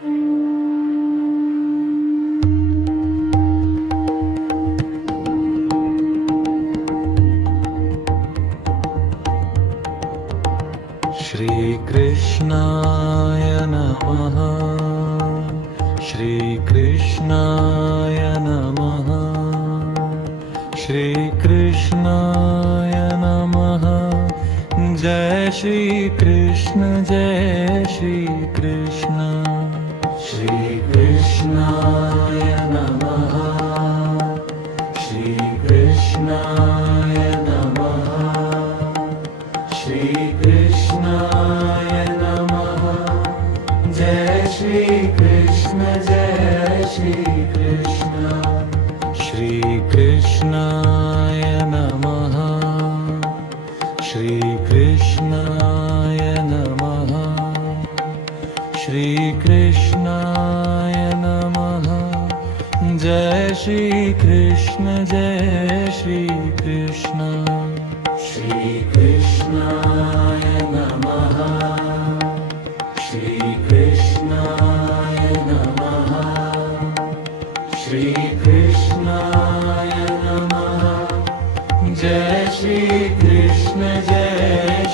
श्रीकृष्णाय नमः। श्रीकृष्णाय नमः। श्रीकृष्णाय नमः। जय श्री कृष्ण जय श्री कृष्ण। श्रीकृष्णाय नमः। श्रीकृष्णाय नमः। श्रीकृष्णाय नमः। जय श्री कृष्ण जय श्री कृष्ण। श्रीकृष्णाय नमः। श्रीकृष्णाय नमः। श्रीकृष्णाय नमः। जय श्री कृष्ण जय श्री कृष्ण। श्रीकृष्णाय नमः। श्रीकृष्णाय नमः। श्रीकृष्णाय नमः। जय श्री कृष्ण जय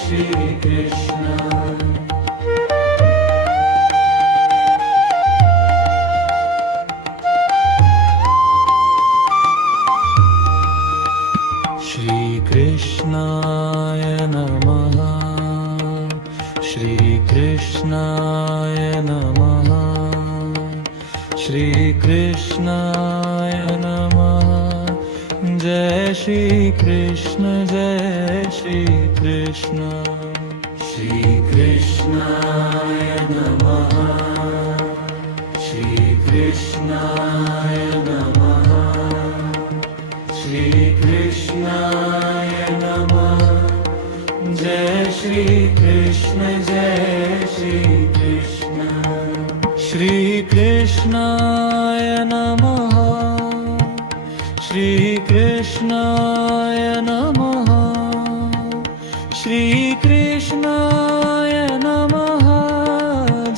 श्री कृष्ण। श्रीकृष्णाय नमः। श्रीकृष्णाय नमः। श्रीकृष्णाय नमः। जय श्री कृष्ण जय श्री कृष्ण। श्रीकृष्णाय नमः। श्रीकृष्णाय नमः। श्रीकृष्णाय नमः। जय श्री कृष्ण जय श्री कृष्ण। श्रीकृष्णाय नमः। श्रीकृष्णाय नमः। श्रीकृष्णाय नमः।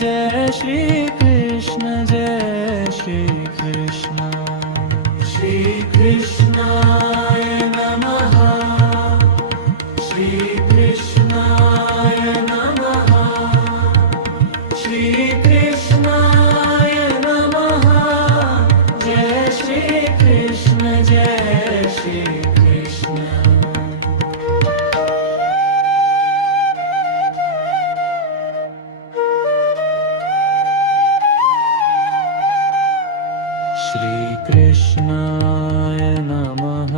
जय श्री कृष्ण जय श्री कृष्ण। श्रीकृष्णाय नमः। श्रीकृष्णाय नमः। श्रीकृष्णाय नमः। जय श्री कृष्ण जय श्री कृष्ण। श्रीकृष्णाय नमः।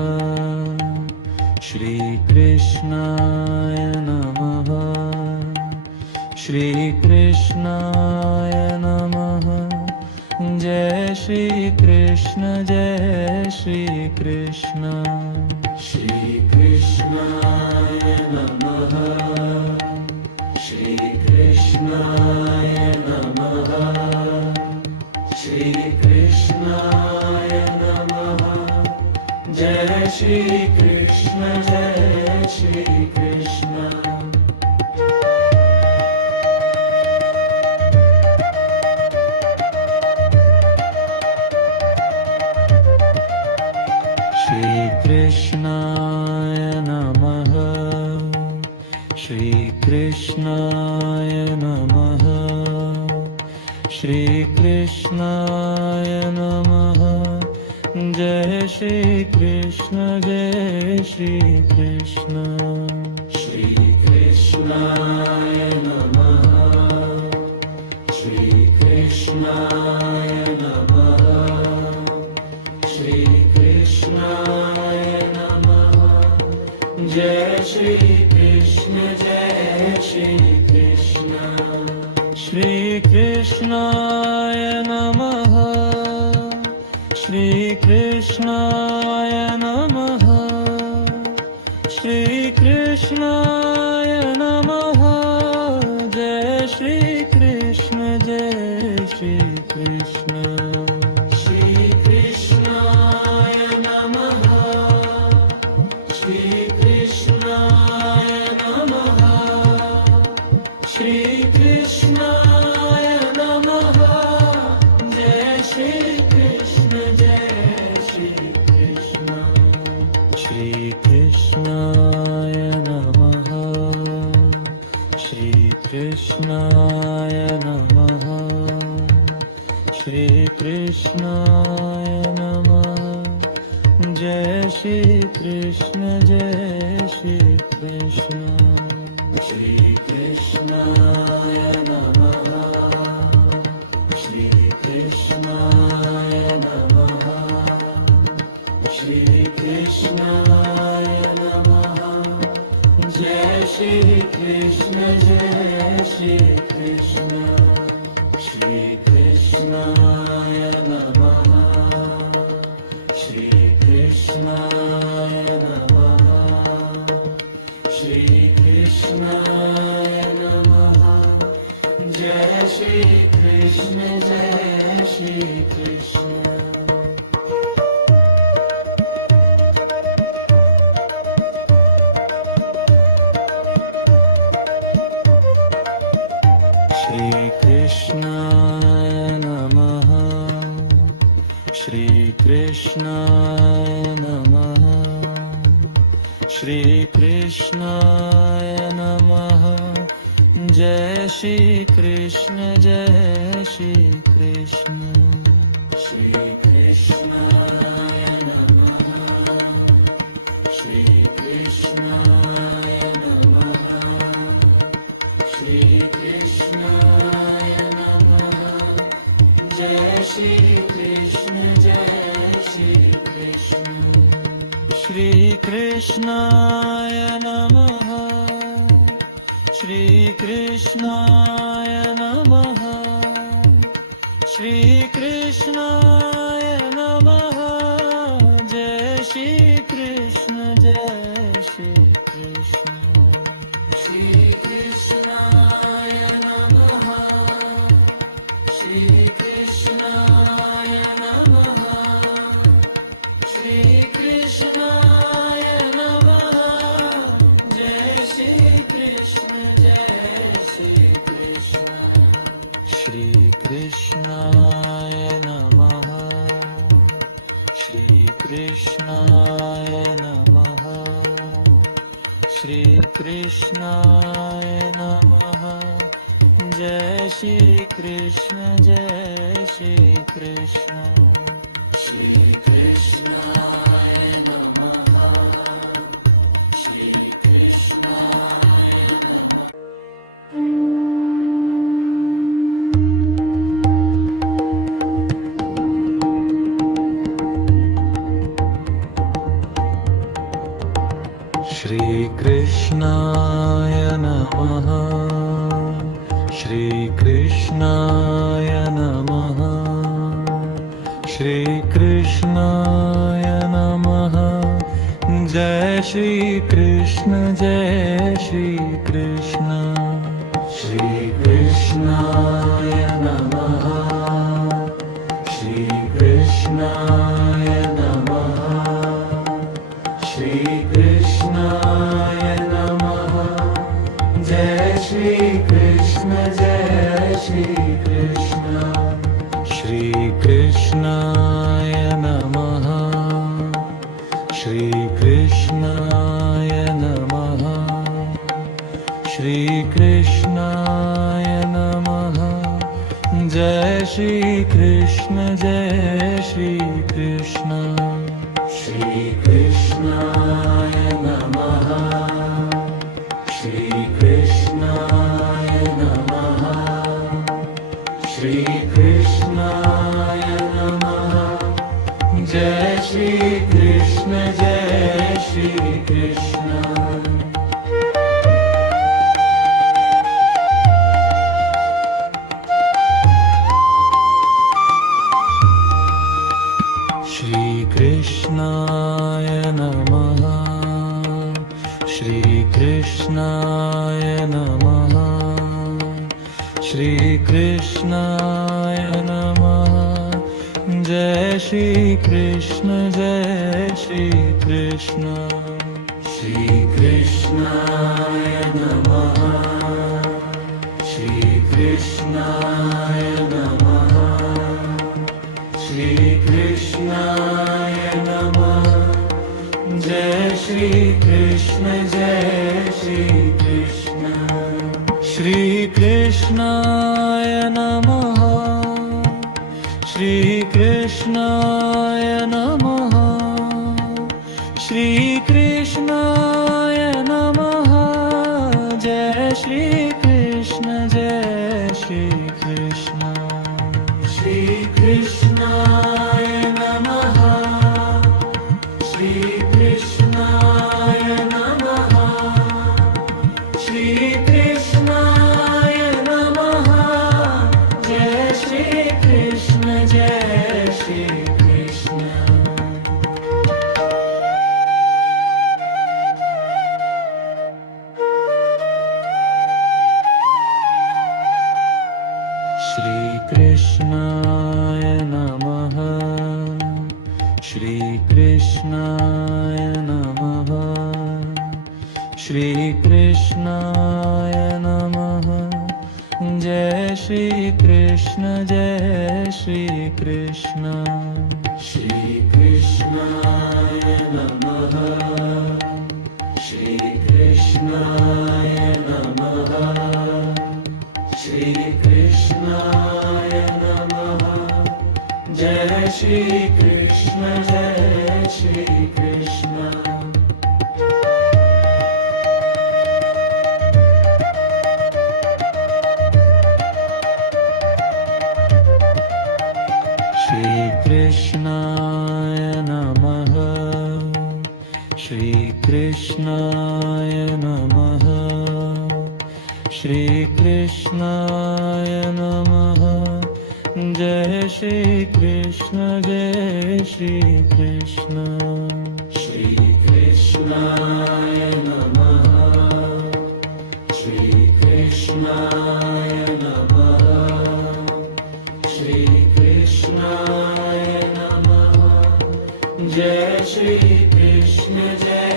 श्रीकृष्णाय नमः। श्रीकृष्णाय नमः। जय श्री कृष्ण जय श्री कृष्ण। श्रीकृष्णाय नमः। श्रीकृष्णाय नमः। श्रीकृष्णाय नमः। जय श्री कृष्ण जय श्री कृष्ण। श्रीकृष्णाय नमः। श्रीकृष्णाय नमः। श्रीकृष्णाय नमः। जय श्री कृष्ण जय श्री कृष्ण। श्रीकृष्णाय नमः। श्रीकृष्णाय नमः। श्रीकृष्णाय नमः। जय श्री कृष्ण जय श्री कृष्ण। श्रीकृष्णाय नमः। श्रीकृष्णाय नमः। श्रीकृष्णाय नमः। जय श्री कृष्ण जय श्री कृष्ण। श्रीकृष्णाय नमः। श्रीकृष्णाय नमः। श्रीकृष्णाय नमः। श्रीकृष्णाय नमः श्रीकृष्णाय नमः जय श्री कृष्ण जय श्री कृष्ण श्रीकृष्णाय नमः श्रीकृष्णाय नमः श्रीकृष्णाय नमः जय श्री कृष्ण जय श्री कृष्ण श्रीकृष्णाय नमः श्रीकृष्णाय नमः श्रीकृष्णाय नमः जय श्री कृष्ण जय श्री कृष्ण श्रीकृष्णाय नमः श्रीकृष्णाय नमः श्रीकृष्णाय नमः जय श्री कृष्ण जय श्री कृष्ण श्रीकृष्णाय नमः श्रीकृष्णाय नमः श्रीकृष्णाय नमः जय श्री कृष्ण जय श्री कृष्ण श्रीकृष्णाय नमः श्रीकृष्णाय नमः श्रीकृष्णाय नमः जय श्री कृष्ण जय श्री कृष्ण श्रीकृष्णाय नमः श्रीकृष्णाय नमः श्रीकृष्णाय नमः जय श्री कृष्ण जय श्री कृष्ण श्रीकृष्णाय नमः श्रीकृष्णाय नमः श्रीकृष्णाय नमः जय श्री कृष्ण जय श्री कृष्ण श्रीकृष्णाय नमः श्रीकृष्णाय नमः श्रीकृष्णाय नमः श्रीकृष्णाय नमः श्रीकृष्णाय नमः जय श्री कृष्ण जय श्री कृष्ण श्रीकृष्णाय नमः श्रीकृष्णाय नमः श्रीकृष्णाय नमः जय श्री कृष्ण जय श्री कृष्ण श्रीकृष्णाय नमः श्रीकृष्णाय नमः श्रीकृष्णाय नमः जय श्री कृष्ण जय श्री कृष्ण श्रीकृष्णाय नमः श्रीकृष्णाय नमः श्रीकृष्णाय नमः जय श्री कृष्ण जय श्री कृष्ण श्रीकृष्णाय नमः श्रीकृष्णाय नमः श्रीकृष्णाय नमः जय श्री कृष्ण जय श्री कृष्ण श्रीकृष्णाय नमः श्रीकृष्णाय नमः श्रीकृष्णाय नमः जय श्री कृष्ण जय श्री कृष्ण श्रीकृष्णाय नमः श्रीकृष्णाय नमः श्रीकृष्णाय नमः जय श्री कृष्ण जय श्री कृष्ण श्रीकृष्णाय नमः श्रीकृष्णाय नमः श्रीकृष्णाय नमः जय श्री कृष्ण जय श्री कृष्ण श्रीकृष्णाय नमः श्रीकृष्णाय नमः श्रीकृष्णाय नमः जय श्री कृष्ण जय श्री कृष्ण श्रीकृष्णाय नमः श्रीकृष्णाय नमः श्रीकृष्णाय नमः जय श्री कृष्ण जय श्री कृष्ण श्रीकृष्णाय नमः श्रीकृष्णाय नमः श्रीकृष्णाय नमः जय श्री कृष्ण जय श्री कृष्ण श्रीकृष्णाय नमः श्रीकृष्णाय नमः श्रीकृष्णाय नमः जय श्री कृष्ण जय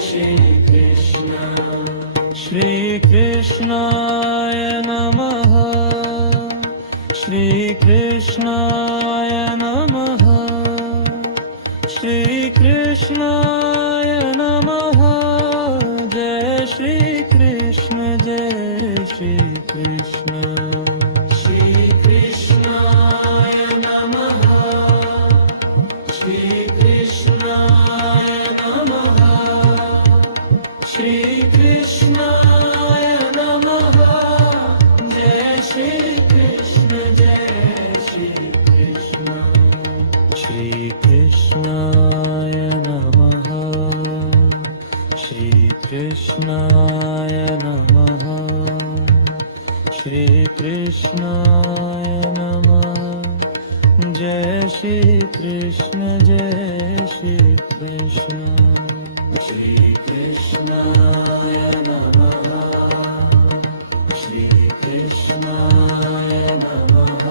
श्री कृष्ण श्रीकृष्णाय नमः श्रीकृष्णाय नमः श्रीकृष्णाय नमः जय श्री कृष्ण जय श्री कृष्ण श्रीकृष्णाय नमः श्रीकृष्णाय नमः श्रीकृष्णाय नमः जय श्री कृष्ण जय श्री कृष्ण श्रीकृष्णाय नमः श्रीकृष्णाय नमः श्रीकृष्णाय नमः जय श्री कृष्ण जय श्री कृष्ण श्रीकृष्णाय नमः श्रीकृष्णाय नमः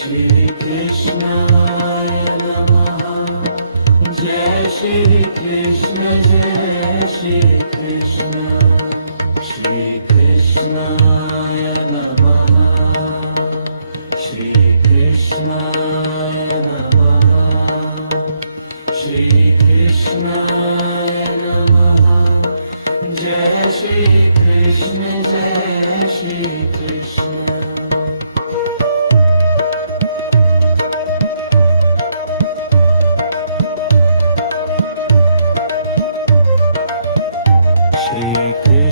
श्रीकृष्णाय नमः जय श्री कृष्ण जय श्री कृष्ण श्रीकृष्णाय नमः श्रीकृष्णाय नमः श्रीकृष्णाय नमः जय श्री कृष्ण जय श्री कृष्ण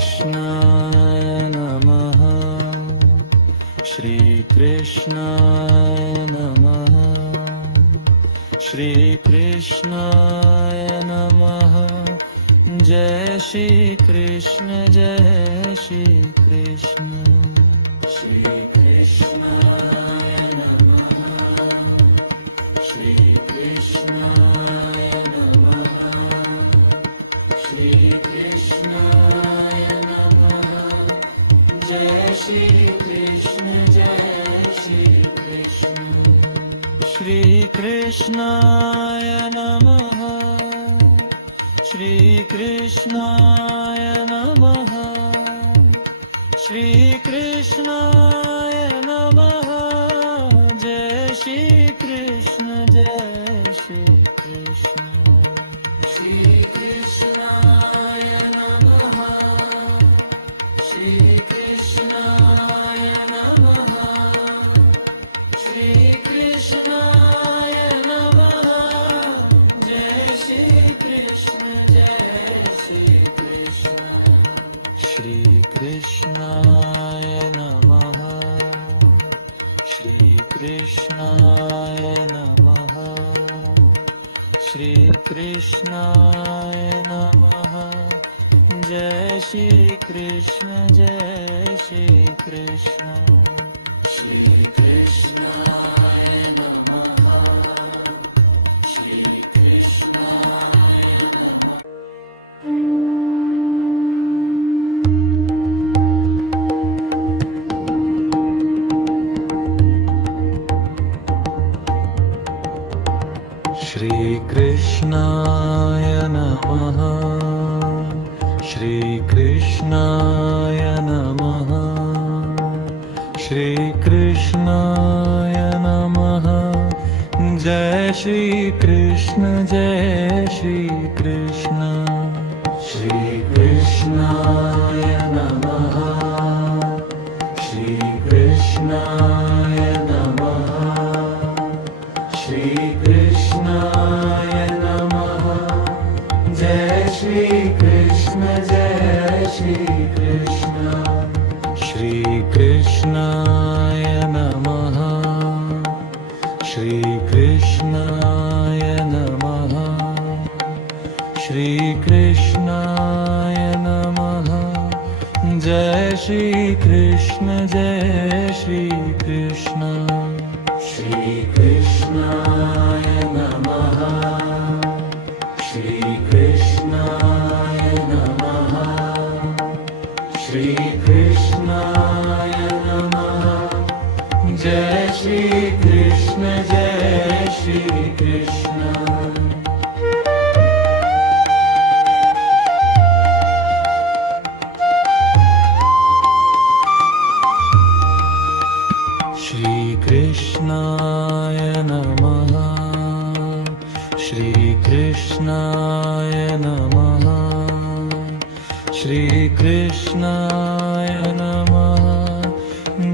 श्रीकृष्णाय नमः श्रीकृष्णाय नमः श्रीकृष्णाय नमः जय श्री कृष्ण जय श्री कृष्ण श्रीकृष्णाय नमः श्रीकृष्णाय नमः श्रीकृष्णाय नमः जय श्री कृष्ण जय श्री कृष्ण श्रीकृष्णाय नमः श्रीकृष्णाय नमः श्रीकृष्णाय नमः जय श्री कृष्ण जय श्री कृष्ण श्रीकृष्णाय नमः श्री कृष्णाय नमः श्री कृष्णाय नमः जय श्री कृष्ण जय श्री कृष्ण श्री कृष्णाय नमः श्री कृष्णाय नमः श्री कृष्णाय नमः जय श्री कृष्ण जय श्री कृष्ण श्री कृष्णाय नमः श्री कृष्णाय नमः श्री कृष्णाय नमः श्री कृष्णाय नमः श्री कृष्णाय नमः जय श्री कृष्ण जय श्री कृष्ण श्री कृष्णाय नमः श्री कृष्णाय नमः श्री कृष्णाय नमः जय श्री कृष्ण जय श्री कृष्ण श्री कृष्णाय नमः श्री कृष्णाय नमः श्री कृष्णाय नमः जय श्री कृष्ण जय श्री कृष्ण श्री कृष्णाय नमः श्री कृष्णाय नमः श्री कृष्णाय नमः जय श्री कृष्ण जय श्री कृष्ण श्री कृष्णाय नमः श्री कृष्णाय नमः श्री कृष्णाय नमः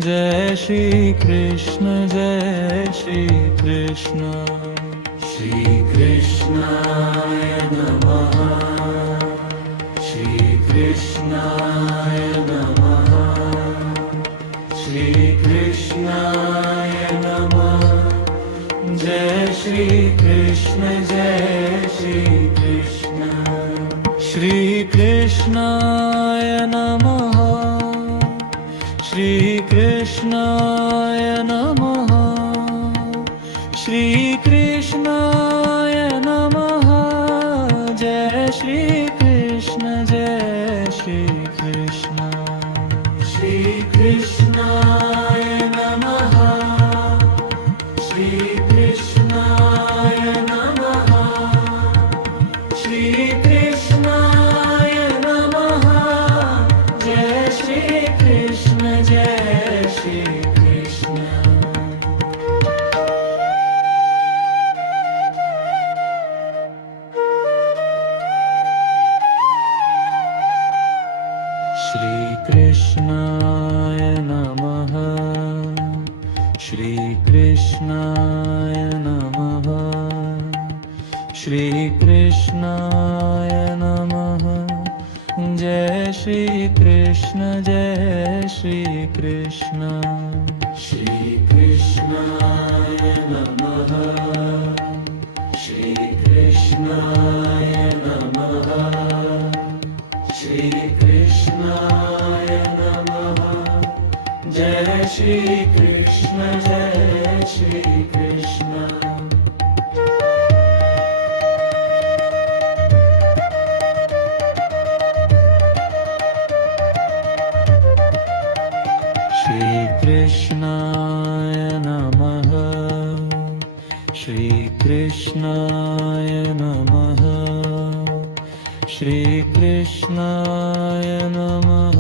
जय श्री कृष्ण जय श्री कृष्ण श्री कृष्णाय नमः श्री कृष्णाय नमः श्री कृष्णाय नमः जय श्री कृष्ण जय श्री कृष्ण श्री कृष्णाय नमः श्री कृष्णाय नमः श्री कृष्णाय नमः जय श्री कृष्ण जय श्री कृष्ण श्री कृष्णाय नमः श्री कृष्णाय नमः श्री कृष्णाय नमः जय श्री कृष्ण जय श्री कृष्ण श्री कृष्णाय नमः श्री कृष्णाय नमः श्री कृष्णाय नमः जय श्री कृष्ण जय श्री कृष्ण श्री कृष्णाय नमः श्री कृष्णाय नमः श्री कृष्णाय नमः जय श्री कृष्ण जय श्री कृष्ण श्री कृष्णाय नमः श्री कृष्णाय नमः श्री कृष्णाय नमः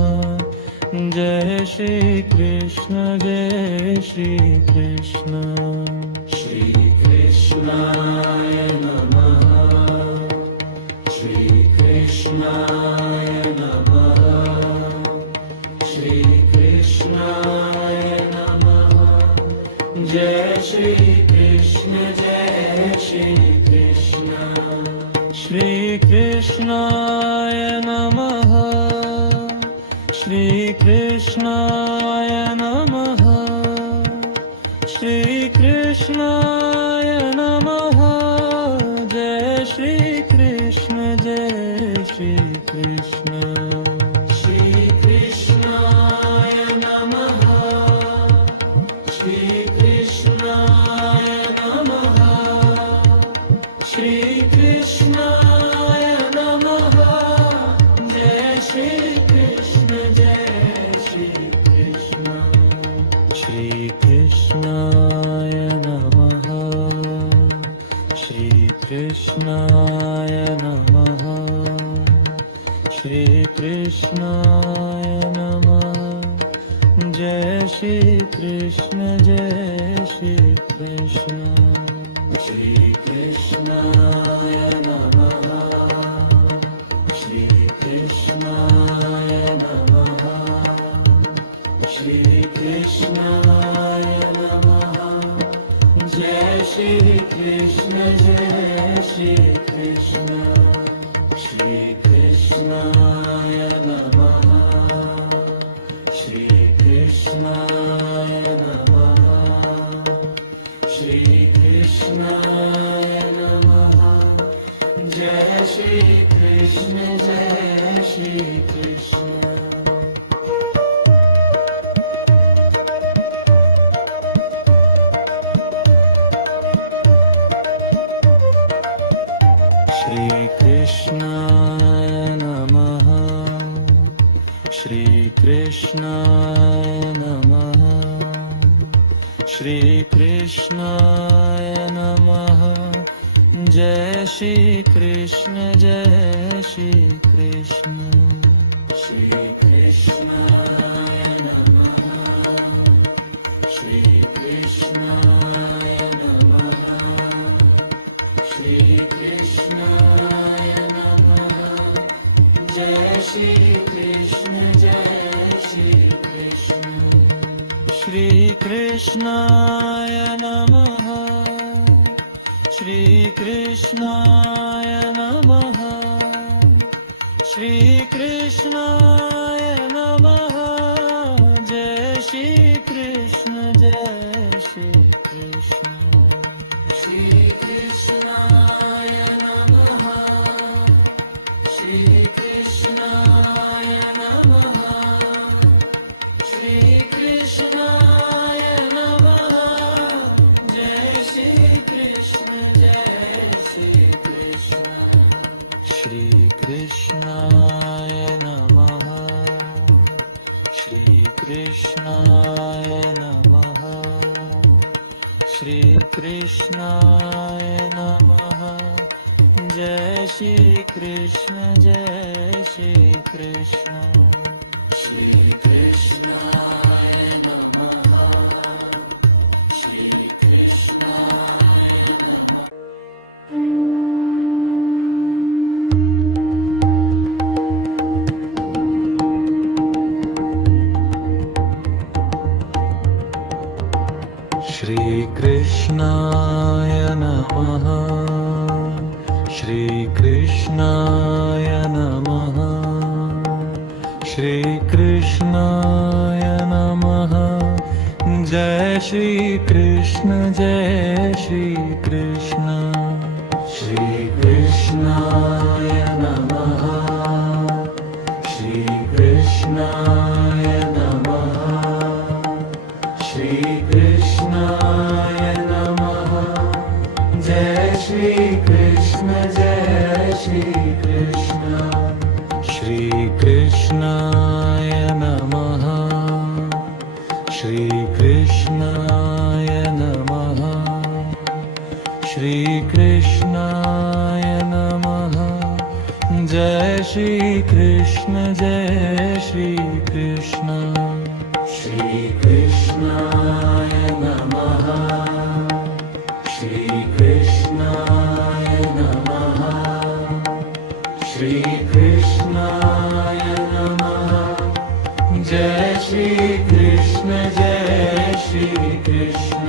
जय श्री कृष्ण जय श्री कृष्ण श्री कृष्णाय नमः श्री कृष्णाय नमः श्री कृष्णाय नमः जय श्री कृष्ण श्री कृष्णाय नमः श्री कृष्णाय नमः श्री कृष्णाय नमः जय श्री कृष्ण श्री कृष्णाय नमः श्री कृष्णाय नमः श्री कृष्णाय नमः जय श्री कृष्ण श्री कृष्णाय नमः श्री कृष्णाय नमः श्री कृष्णाय नमः जय श्री कृष्ण श्री कृष्णाय नमः श्री कृष्णाय नमः श्री कृष्णाय नमः जय श्री कृष्ण श्री कृष्णाय नमः श्री कृष्णाय नमः श्री कृष्णाय नमः जय श्री कृष्ण श्री कृष्ण श्री कृष्णाय नमः श्री कृष्णाय नमः श्री कृष्णाय नमः जय श्री कृष्ण श्री कृष्णाय नमः श्री कृष्णाय नमः श्री कृष्णाय नमः जय श्री कृष्ण श्री कृष्णाय नमः श्री कृष्णाय नमः श्री कृष्णाय नमः जय श्री कृष्ण श्री कृष्णाय नमः श्री कृष्णाय नमः श्री कृष्णाय नमः जय श्री कृष्ण श्री कृष्णाय नमः श्री कृष्णाय नमः श्री कृष्णाय नमः जय श्री कृष्ण श्री कृष्णाय नमः श्री कृष्णाय नमः श्री कृष्णाय नमः श्री कृष्णाय नमः श्री कृष्णाय नमः जय श्री कृष्ण श्री कृष्णाय नमः श्री कृष्णाय नमः श्री कृष्णाय नमः जय श्री कृष्ण श्री कृष्णाय नमः श्री कृष्णाय नमः श्री कृष्णाय नमः जय श्री कृष्ण श्री कृष्णाय नमः श्री कृष्णाय नमः श्री कृष्णाय नमः जय श्री कृष्ण जय श्री कृष्ण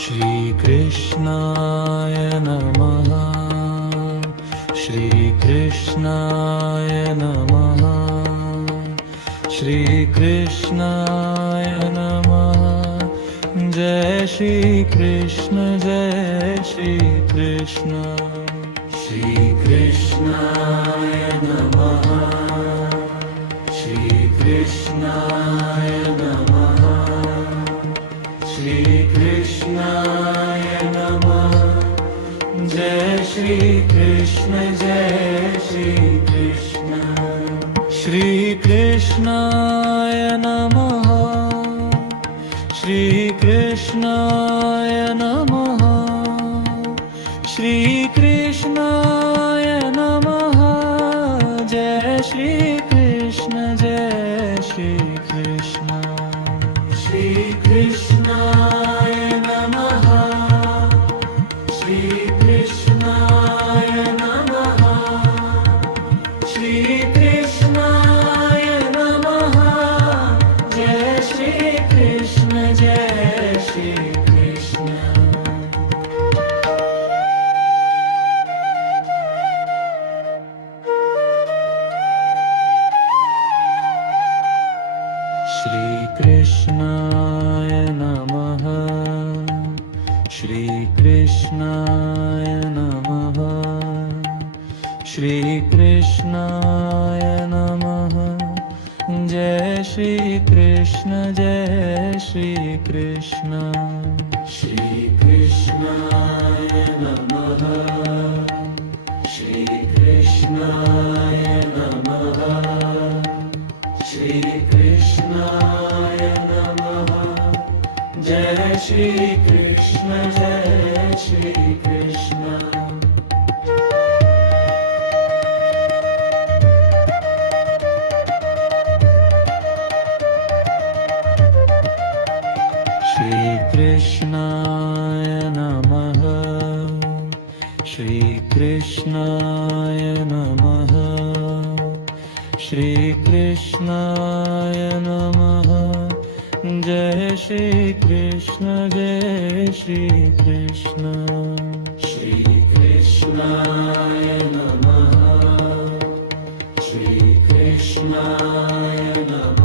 श्री कृष्णाय नमः श्री कृष्णाय नमः श्री कृष्णाय नमः जय श्री कृष्ण जय श्री कृष्ण श्री कृष्णाय नमः श्री कृष्णाय नमः श्री कृष्णाय नमः जय श्री कृष्ण जय श्री कृष्ण श्री कृष्णाय नमः श्री कृष्णाय नमः श्री कृष्णाय नमः जय श्री कृष्ण जय श्री कृष्ण श्री कृष्णाय नमः श्री कृष्णाय नमः श्री कृष्णाय नमः जय श्री कृष्ण जय श्री कृष्ण श्री कृष्णाय नमः श्री कृष्णाय नमः श्री कृष्णाय नमः जय श्री कृष्ण जय श्री कृष्ण श्री कृष्णाय नमः श्री कृष्णाय नमः श्री कृष्णाय नमः जय श्री कृष्ण जय श्री कृष्ण श्री कृष्णाय नमः श्री कृष्णाय नमः श्री कृष्णाय नमः जय श्री कृष्ण जय श्री कृष्ण श्री कृष्णाय नमः श्री कृष्णाय नमः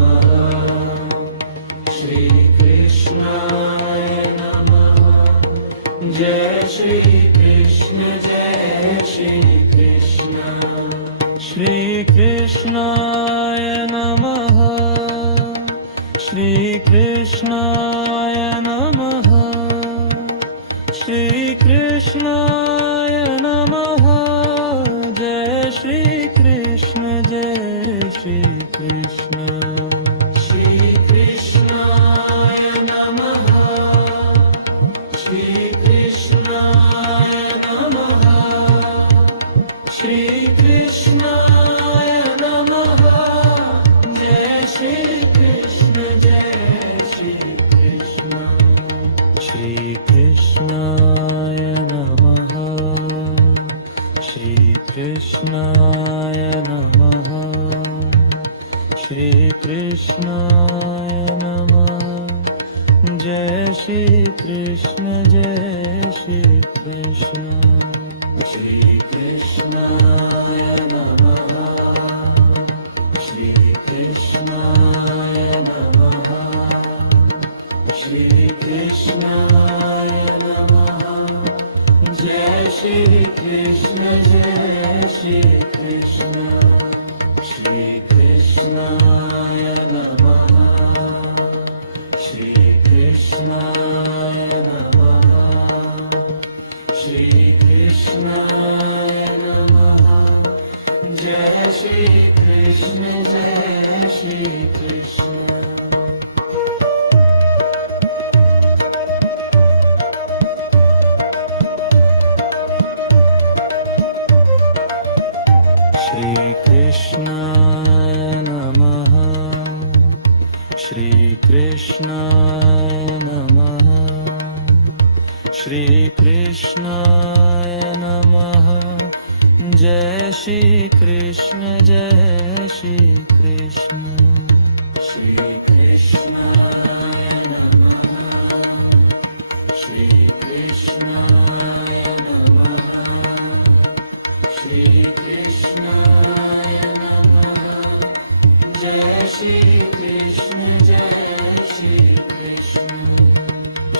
श्री कृष्णाय नमः जय श्री कृष्ण जय श्री कृष्ण श्री कृष्णाय नमः श्री कृष्णाय नमः श्री कृष्णाय नमः जय श्री कृष्ण जय श्री कृष्ण श्री कृष्णाय नमः श्री कृष्णाय नमः श्री कृष्णाय नमः जय श्री कृष्ण जय श्री कृष्ण श्री कृष्णाय नमः श्री कृष्णाय नमः श्री कृष्णाय नमः जय श्री कृष्ण जय श्री कृष्ण श्री कृष्णाय नमः श्री कृष्णाय नमः श्री कृष्णाय नमः जय श्री कृष्ण जय श्री कृष्ण श्री कृष्णाय नमः श्री कृष्णाय नमः श्री कृष्णाय नमः जय श्री कृष्ण जय श्री कृष्ण श्री कृष्णाय नमः श्री कृष्णाय नमः Shri Krishnaya Namaha. Jai Shri Krishna, Jai Shri Krishna. Shri Krishnaya Namaha. Shri Krishnaya Namaha. Shri Krishnaya Namaha. Jai Shri Krishna, Jai Shri Krishna.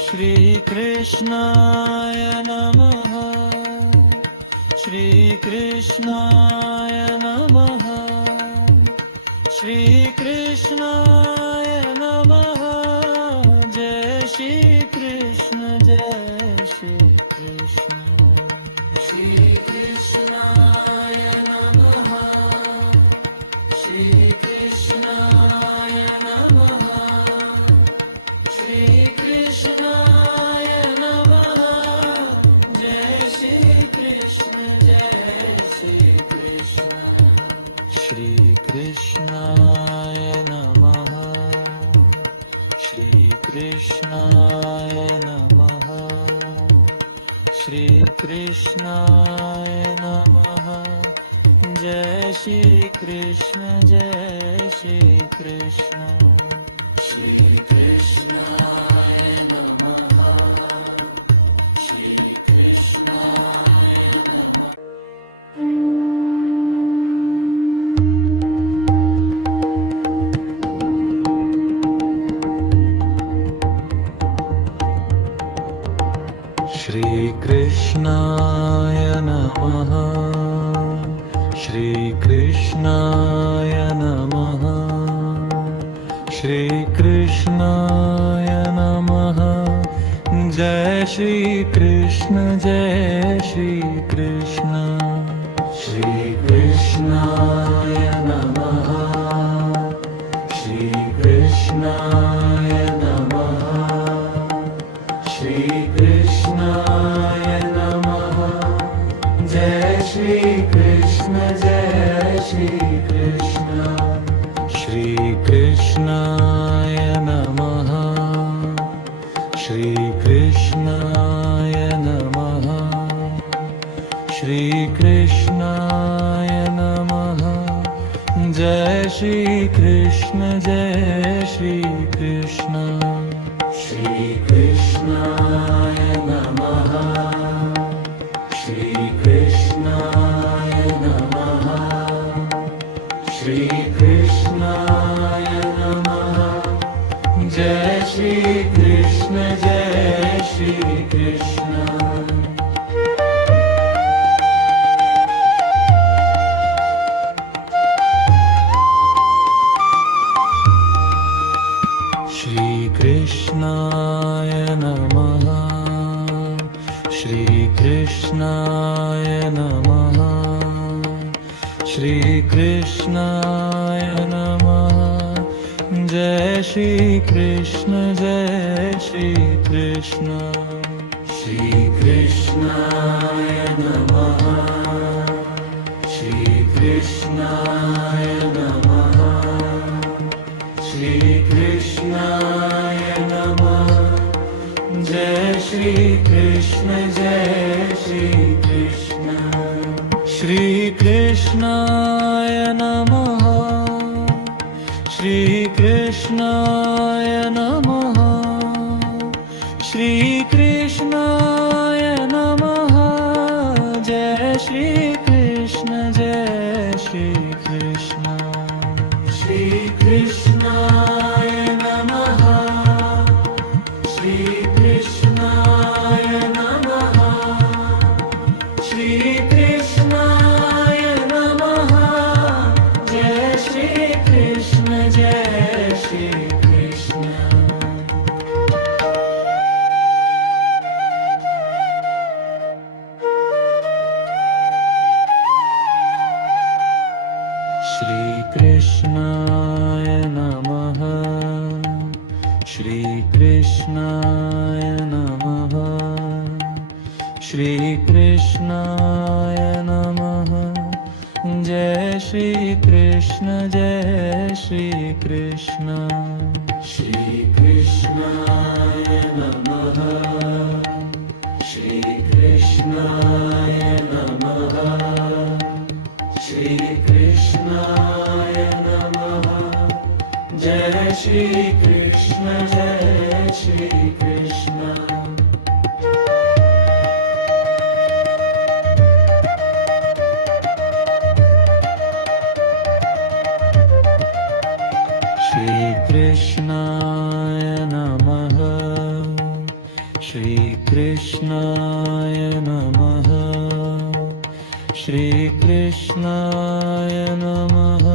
Shri Krishnaya Namaha. Shri Krishnaya Namaha. Shri Krishnaya Namaha. Jai Shri Krishna, Jai Shri Krishna. Shri Krishnaya Namaha. Shri Krishnaya Namaha. Shri Krishnaya Namaha. Jai Shri Krishna, Jai Shri Krishna. Shri Krishnaya Namaha. Shri Krishnaya Namaha. Shri Krishnaya Namaha. Jai Shri Krishna, Jai Shri Krishna. Shri Krishnaya Namaha. Shri Krishnaya Namaha. Shri Krishnaya Namaha. Shri Krishnaya Namaha. Shri Krishnaya Namaha. Jai Shri Krishna, Jai Shri Krishna. Shri Krishnaya Namaha. Shri Krishnaya Namaha. Shri Krishnaya Namaha. Jai Shri Krishna, Jai Shri Krishna. Shri Krishnaya Namaha. Shri Krishnaya Namaha. Shri Krishnaya Namaha. Jai Shri Krishna, Jai Shri Krishna. Shri Krishnaya Namaha. Shri Krishnaya Namaha. Shri Krishnaya Namaha. Jai Shri Krishna, Jai Shri Krishna. Shri Krishnaya Namaha. Shri Krishnaya Namaha. Shri Krishnaya Namaha. Jai Shri Krishna, Jai Shri Krishna. Shri Krishnaya Namaha. Shri Krishnaya Namaha. Shri Krishnaya Namaha. Jai Shri Krishna, Jai Shri Krishna. Shri Krishnaya Namaha. Shri Krishnaya Namaha. Shri Krishnaya Namaha. Jai Shri Krishna, Jai Shri Krishna. Shri Krishnaya Namaha. Shri Krishnaya Namaha. Shri Krishnaya Namaha. Jai Shri Krishna, Jai Shri Krishna. Shri Krishnaya Namaha. Shri Krishnaya Namaha. Shri Krishnaya Namaha. Jai Shri Krishna, Jai Shri Krishna. Shri Krishnaya Namaha. कृष्णाय नमः श्री कृष्णाय नमः जय श्री कृष्ण श्री कृष्णाय नमः श्री कृष्णाय नमः श्री कृष्णाय नमः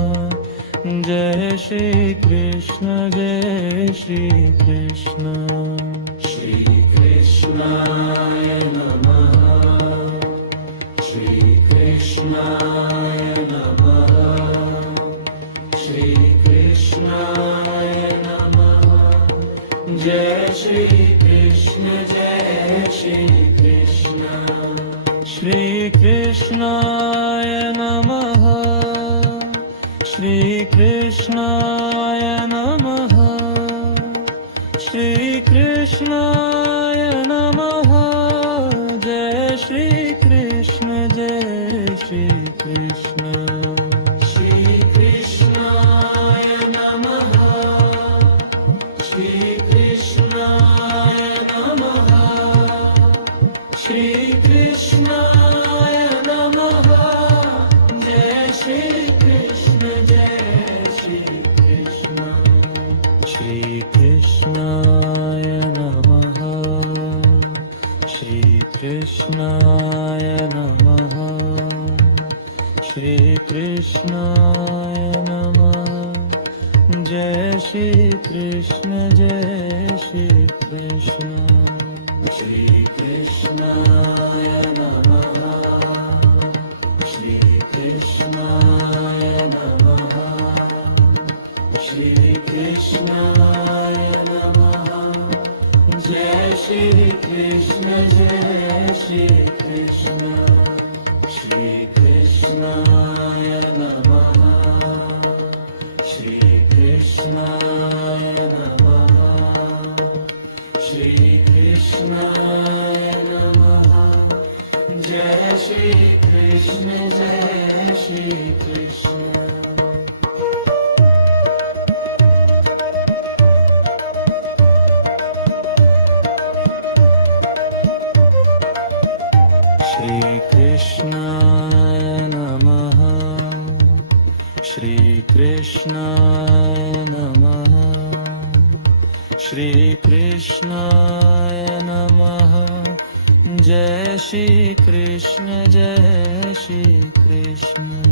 जय श्री कृष्ण श्री कृष्णाय नमः श्री कृष्णाय नमः श्री कृष्णाय नमः जय श्री कृष्ण श्री कृष्णाय नमः श्री कृष्णाय नमः श्री कृष्णाय नमः जय श्री कृष्ण श्री कृष्णाय नमः श्री कृष्णाय नमः श्री कृष्णाय नमः जय श्री कृष्ण श्री कृष्णाय नमः श्री कृष्णाय नमः श्री कृष्णाय नमः जय श्री कृष्ण श्री कृष्णाय नमः श्री कृष्णाय नमः श्री कृष्णाय नमः जय श्री कृष्ण श्री कृष्णाय नमः श्री कृष्णाय नमः श्री कृष्णाय नमः जय श्री कृष्ण श्री कृष्ण श्री कृष्णाय नमः श्री कृष्णाय नमः श्री कृष्णाय नमः जय श्री कृष्ण